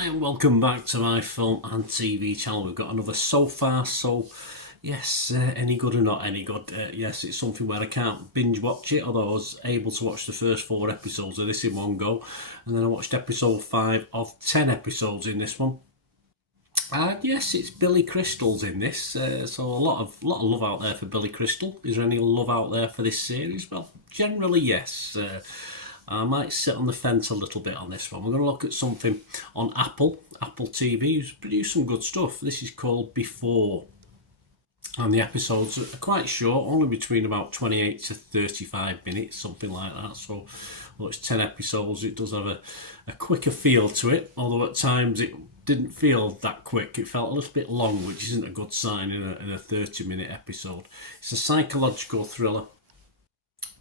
Hi and welcome back to my film and TV channel. We've got another So Far So. Yes, any good or not any good? Yes, it's something where I can't binge watch it, although I was able to watch the first 4 episodes of this in one go. And then I watched episode 5 of 10 episodes in this one. And yes, it's Billy Crystal's in this, so a lot of love out there for Billy Crystal. Is there any love out there for this series? Well, generally yes. I might sit on the fence a little bit on this one. We're going to look at something on Apple TV, who's produced some good stuff. This is called Before, and the episodes are quite short, only between about 28 to 35 minutes, something like that. So, well, it's 10 episodes. It does have a quicker feel to it, although at times it didn't feel that quick. It felt a little bit long, which isn't a good sign in a 30-minute episode. It's a psychological thriller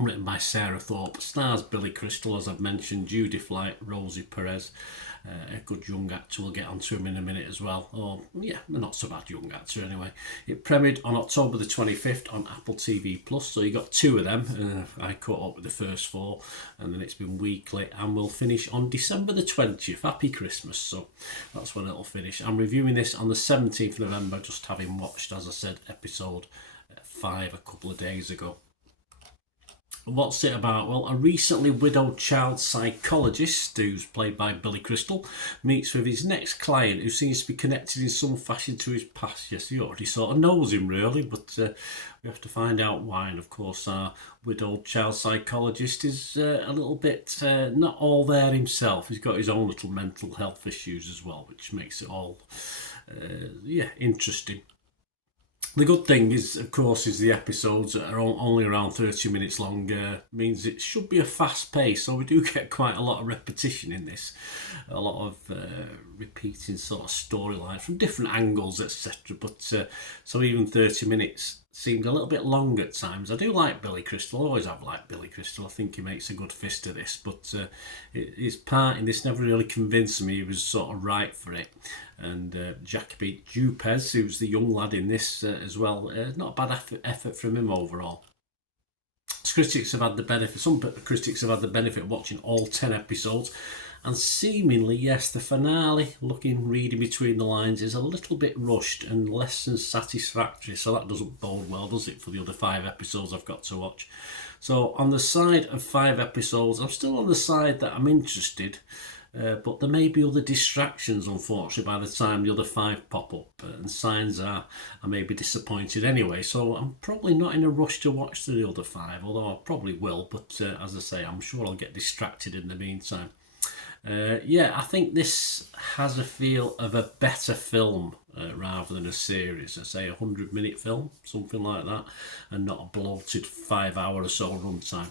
written by Sarah Thorpe, stars Billy Crystal, as I've mentioned, Judith Light, Rosie Perez, a good young actor. We'll get onto him in a minute as well. Oh, yeah, not so bad young actor anyway. It premiered on October the 25th on Apple TV Plus, so you got 2 of them. I caught up with the first 4, and then it's been weekly, and we'll finish on December the 20th. Happy Christmas, so that's when it'll finish. I'm reviewing this on the 17th of November, just having watched, as I said, episode 5 a couple of days ago. What's it about? Well, a recently widowed child psychologist, who's played by Billy Crystal, meets with his next client, who seems to be connected in some fashion to his past. Yes, he already sort of knows him, really, but we have to find out why. And of course, our widowed child psychologist is a little bit not all there himself. He's got his own little mental health issues as well, which makes it all, interesting. The good thing is, of course, is the episodes that are only around 30 minutes long means it should be a fast pace, so we do get quite a lot of repetition in this, a lot of repeating sort of storylines from different angles, etc. But so even 30 minutes seemed a little bit long at times. I do like Billy Crystal, always have liked Billy Crystal. I think he makes a good fist of this, but his part in this never really convinced me he was sort of right for it. And Jacoby Dupez, who's the young lad in this as well, not a bad effort from him overall. Some critics have had the benefit of watching all 10 episodes, and seemingly, yes, the finale, reading between the lines, is a little bit rushed and less than satisfactory, so that doesn't bode well, does it, for the other 5 episodes I've got to watch. So on the side of 5 episodes, I'm still on the side that I'm interested, but there may be other distractions, unfortunately, by the time the other 5 pop up, and signs are I may be disappointed anyway, so I'm probably not in a rush to watch the other 5, although I probably will, but as I say, I'm sure I'll get distracted in the meantime. I think this has a feel of a better film rather than a series. I say a 100-minute film, something like that, and not a bloated 5-hour or so runtime.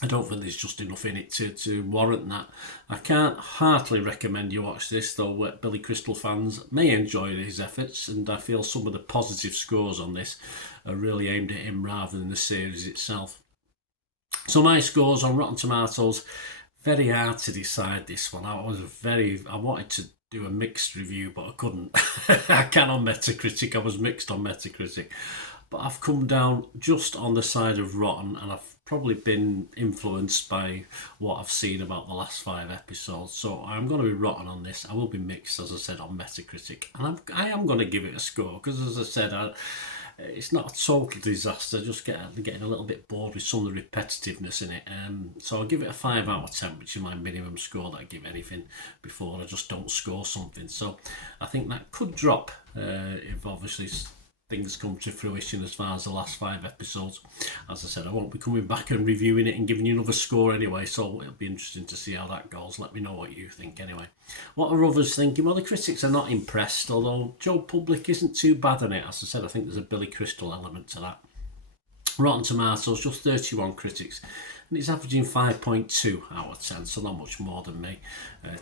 I don't think there's just enough in it to warrant that. I can't heartily recommend you watch this, though Billy Crystal fans may enjoy his efforts, and I feel some of the positive scores on this are really aimed at him rather than the series itself. So my scores on Rotten Tomatoes, very hard to decide this one. I wanted to do a mixed review, but I couldn't. I can on Metacritic. I was mixed on Metacritic. But I've come down just on the side of Rotten, and I've probably been influenced by what I've seen about the last 5 episodes. So I'm going to be Rotten on this. I will be mixed, as I said, on Metacritic. And I am going to give it a score, because as I said, it's not a total disaster, just getting a little bit bored with some of the repetitiveness in it. So I'll give it a 5 out of 10, which is my minimum score that I give anything before I just don't score something. So I think that could drop if obviously things come to fruition as far as the last 5 episodes. As I said, I won't be coming back and reviewing it and giving you another score anyway, so it'll be interesting to see how that goes. Let me know what you think anyway. What are others thinking? Well, the critics are not impressed, although Joe Public isn't too bad on it. As I said, I think there's a Billy Crystal element to that. Rotten Tomatoes, just 31 critics, and it's averaging 5.2 out of 10, so not much more than me.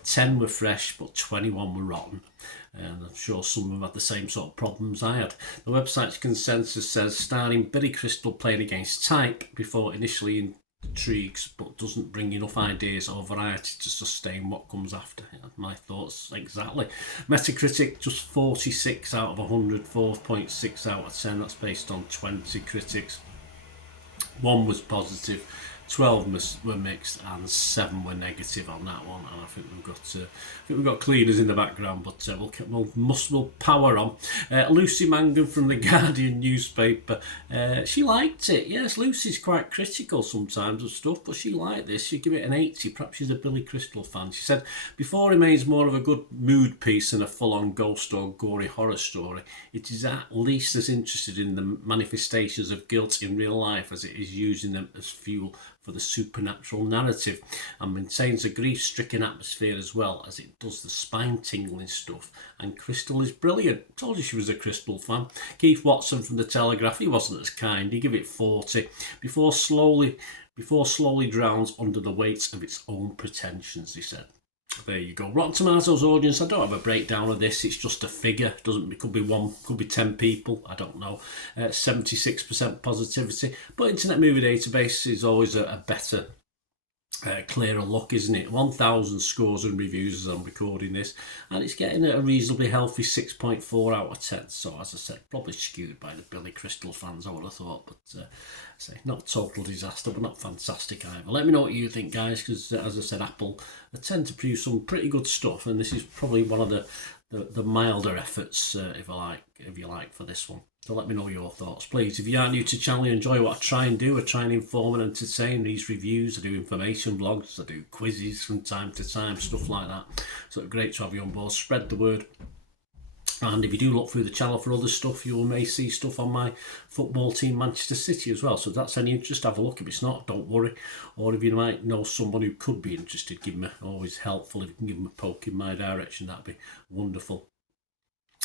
10 were fresh, but 21 were rotten, and I'm sure some of them had the same sort of problems I had. The website's consensus says, starring Billy Crystal playing against type before initially intrigues, but doesn't bring enough ideas or variety to sustain what comes after. My thoughts exactly. Metacritic, just 46 out of 100, 4.6 out of 10. That's based on 20 critics. 1 was positive, 12 were mixed and 7 were negative on that one. And I think we've got cleaners in the background, but we'll power on. Lucy Mangan from the Guardian newspaper, she liked it. Yes, Lucy's quite critical sometimes of stuff, but she liked this. She'd give it an 80. Perhaps she's a Billy Crystal fan. She said, before Remains more of a good mood piece than a full-on ghost or gory horror story, it is at least as interested in the manifestations of guilt in real life as it is using them as fuel for the supernatural narrative, and maintains a grief-stricken atmosphere as well as it does the spine-tingling stuff. And Crystal is brilliant. Told you she was a Crystal fan. Keith Watson from the Telegraph, he wasn't as kind. He gave it 40 before slowly drowns under the weight of its own pretensions, he said. There you go. Rotten Tomatoes audience, I don't have a breakdown of this, it's just a figure. It could be 1, could be 10 people, I don't know. 76% positivity, but Internet Movie Database is always a better, clearer look, isn't it? 1,000 scores and reviews as I'm recording this, and it's getting a reasonably healthy 6.4 out of 10. So as I said, probably skewed by the Billy Crystal fans, I would have thought, but not total disaster, but not fantastic either. Let me know what you think, guys, because as I said, Apple tend to produce some pretty good stuff, and this is probably one of the milder efforts, if you like, for this one. So let me know your thoughts, please. If you are new to the channel, you enjoy what I try and do. I try and inform and entertain. These reviews, I do information blogs, I do quizzes from time to time, stuff like that. So it's great to have you on board. Spread the word. And if you do look through the channel for other stuff, you may see stuff on my football team, Manchester City, as well. So if that's any interest, have a look. If it's not, don't worry. Or if you might know someone who could be interested, give them always helpful. If you can give them a poke in my direction, that'd be wonderful.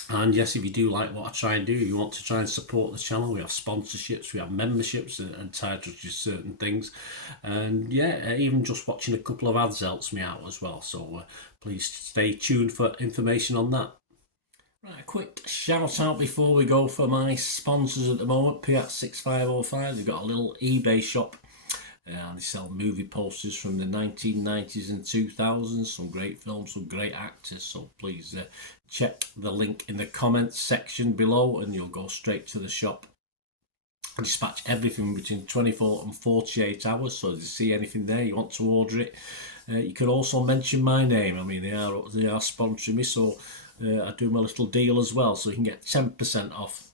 And yes, if you do like what I try and do, you want to try and support the channel, we have sponsorships, we have memberships entitled to certain things. And yeah, even just watching a couple of ads helps me out as well. So please stay tuned for information on that. Right, a quick shout out before we go for my sponsors at the moment. Piat6505, they've got a little eBay shop. And they sell movie posters from the 1990s and 2000s, some great films, some great actors. So please check the link in the comments section below and you'll go straight to the shop. I dispatch everything between 24 and 48 hours, so if you see anything there, you want to order it, you can also mention my name. I mean, they are sponsoring me, so I do my little deal as well, so you can get 10% off.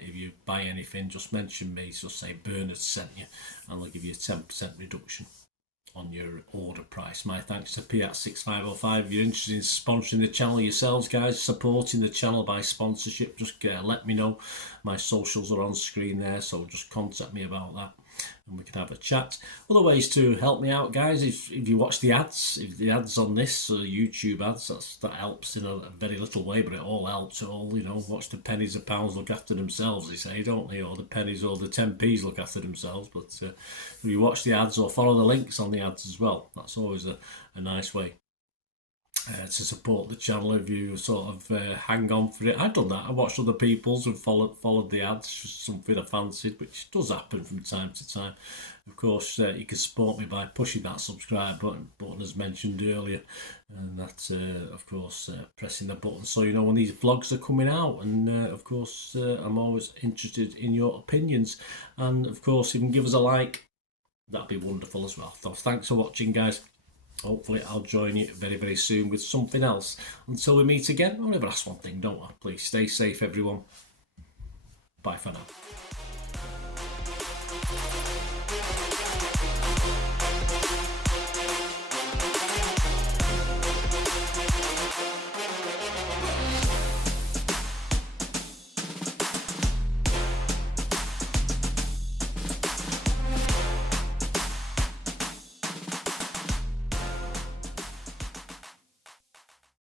If you buy anything, just mention me, just say Bernard sent you, and they'll give you a 10% reduction on your order price. My thanks to Piat6505. If you're interested in sponsoring the channel yourselves, guys, supporting the channel by sponsorship, just let me know. My socials are on screen there, so just contact me about that and we can have a chat. Other ways to help me out, guys, if you watch the ads, if the ads on this YouTube ads, that helps in a very little way, but it all helps. It all, watch the pennies and pounds look after themselves, they say, don't they? Or the pennies or the 10p's look after themselves. But if you watch the ads or follow the links on the ads as well, that's always a nice way to support the channel. If you sort of hang on for it, I've done that. I watched other people's and followed the ads, just something I fancied, which does happen from time to time. Of course, you can support me by pushing that subscribe button as mentioned earlier, and that of course pressing the button so you know when these vlogs are coming out. And of course I'm always interested in your opinions, and of course if you can give us a like, that'd be wonderful as well. So thanks for watching, guys. Hopefully I'll join you very, very soon with something else. Until we meet again, I'll never ask one thing, don't I? Please stay safe, everyone. Bye for now.